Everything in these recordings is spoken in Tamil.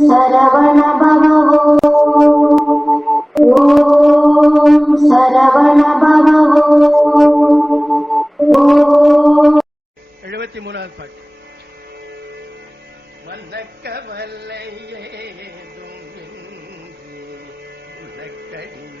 சரவண பவோ ஓம் சரவண பவோ எழுபத்தி மூணாவது பாட்டு வந்த ஏதும் இன்றி உனக்கடிமையே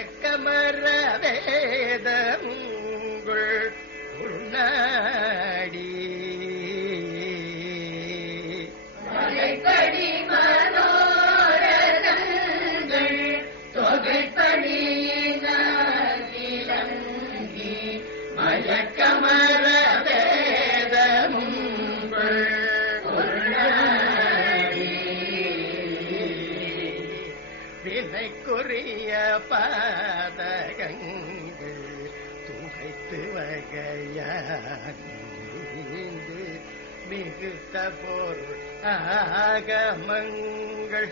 மயக்கமர வேதமுங்கள் உள்நாடி துகைத்து மிகுத்த பொருள் ஆகமங்கள்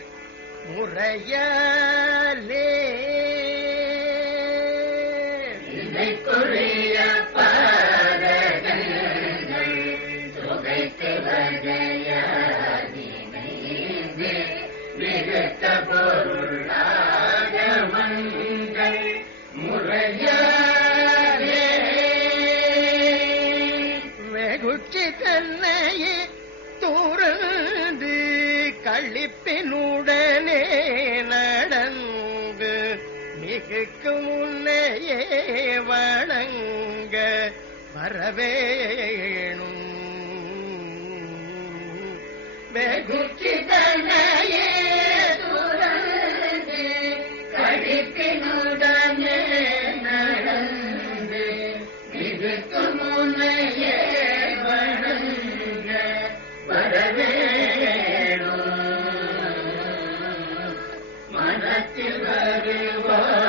முறையலே. மிகுக்கு முன்னையே வணங்க வரவேணும். வெகுச்சி துறந்து கழிப்பினுடனே நடந்து முன்னையே வணங்க வரவேணும். மனத்தில் வருவார்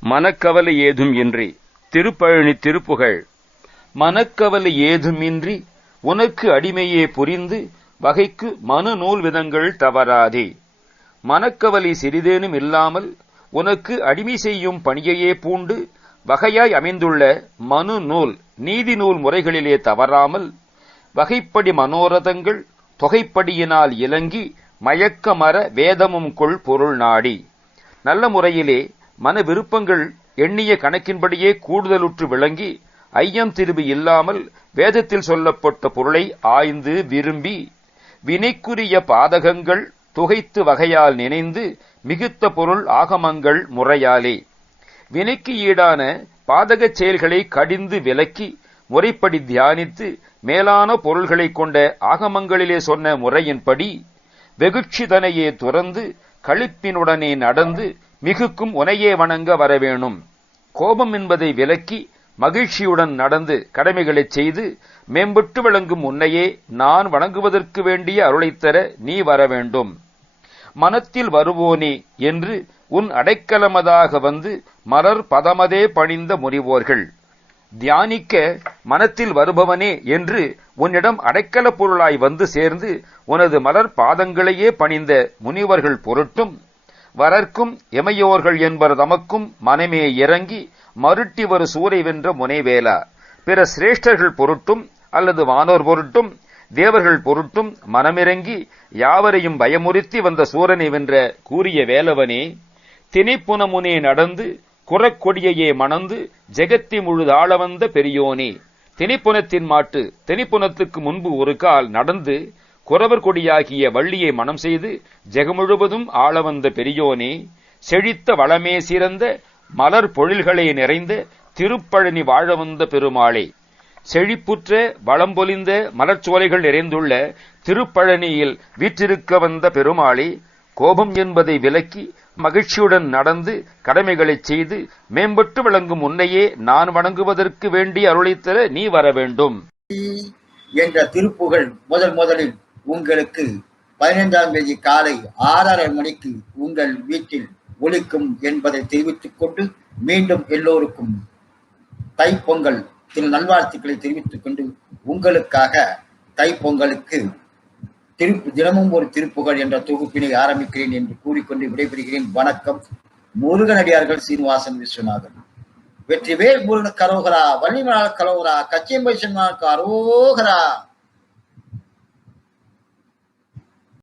மனக்கவலை ஏதும் இன்றி திருப்பழனி திருப்புகழ். மனக்கவலை ஏதுமின்றி உனக்கு அடிமையே புரிந்து வகைக்கு மனு நூல் விதங்கள் தவறாதே. மனக்கவலை சிறிதேனும் இல்லாமல் உனக்கு அடிமை செய்யும் பணியையே பூண்டு வகையாய் அமைந்துள்ள மனு நூல் நீதி நூல் முறைகளிலே தவறாமல் வகைப்படி மனோரதங்கள் தொகைப்படியினால் இலங்கி மயக்கமர வேதமும் கொள் பொருள் நாடி. நல்ல முறையிலே மன விருப்பங்கள் எண்ணிய கணக்கின்படியே கூடுதலுற்று விளங்கி ஐயம் திருவி இல்லாமல் வேதத்தில் சொல்லப்பட்ட பொருளை ஆய்ந்து விரும்பி வினைக்குரிய பாதகங்கள் துகைத்து வகையால் நினைந்து மிகுத்த பொருள் ஆகமங்கள் முறையாலே. வினைக்கு ஈடான பாதகச் செயல்களை கடிந்து விலக்கி முறைப்படி தியானித்து மேலான பொருள்களைக் கொண்ட ஆகமங்களிலே சொன்ன முறையின்படி வெகுட்சிதனையே துறந்து களிப்பினுடனே நடந்து மிகுக்கும் உனையே வணங்க வரவேணும். கோபம் என்பதை விலக்கி மகிழ்ச்சியுடன் நடந்து கடமைகளைச் செய்து மேம்பட்டு விளங்கும் உன்னையே நான் வணங்குவதற்கு வேண்டிய அருளைத் தர நீ வர வேண்டும். மனத்தில் வருவோனே என்று உன் அடைக்கலமதாக வந்து மலர் பதமதே பணிந்த முனிவோர்கள். தியானிக்க மனத்தில் வருபவனே என்று உன்னிடம் அடைக்கல பொருளாய் வந்து சேர்ந்து உனது மலர் பாதங்களையே பணிந்த முனிவர்கள் பொருட்டும் வரர்க்கும் எமையோர்கள் என்பர் தமக்கும் மனமே இறங்கி மருட்டி வரு சூரை வென்ற முனைவேலா பிற சிரேஷ்டர்கள் பொருட்டும் அல்லது வானோர் பொருட்டும் தேவர்கள் பொருட்டும் மனமிறங்கி யாவரையும் பயமுறுத்தி வந்த சூரனை வென்ற கூறிய வேலவனே திணைப்புனமுனே நடந்து குறக்கொடியையே மணந்து ஜெகத்தி முழுதாள வந்த பெரியோனே திணைப்புனத்தின் மாட்டு திணைப்புனத்துக்கு முன்பு ஒரு கால் நடந்து குறவர் கொடியாகிய வள்ளியை மனம் செய்து ஜெகமுழுவதும் ஆள வந்த பெரியோனே செழித்த வளமே சிறந்த மலர் பொழில்களே நிறைந்த திருப்பழனி வாழ வந்த பெருமாளே செழிப்புற்ற வளம்பொலிந்த மலர்ச்சோலைகள் நிறைந்துள்ள திருப்பழனியில் வீற்றிருக்க வந்த பெருமாளே கோபம் என்பதை விலக்கி மகிழ்ச்சியுடன் நடந்து கடமைகளைச் செய்து மேம்பட்டு விளங்கும் உன்னையே நான் வணங்குவதற்கு வேண்டி அருளைத்தர நீ வர வேண்டும். என்ற திருப்புகழ் முதல் முதலில் உங்களுக்கு பதினைந்தாம் தேதி காலை ஆறரை மணிக்கு உங்கள் வீட்டில் ஒழிக்கும் என்பதை தெரிவித்துக் கொண்டு மீண்டும் எல்லோருக்கும் தைப்பொங்கல் திரு நல்வாழ்த்துக்களை தெரிவித்துக் கொண்டு உங்களுக்காக தைப்பொங்கலுக்கு திருப்பு தினமும் ஒரு திருப்புகழ் என்ற தொகுப்பினை ஆரம்பிக்கிறேன் என்று கூறிக்கொண்டு விடைபெறுகிறேன். வணக்கம். முருகனடியார்கள் சீனிவாசன் விஸ்வநாதன். வெற்றிவேல் முருகன் கரோகரா வள்ளிமலால் கரோகரா கச்சியம்பை சென்மான் கரோகரா.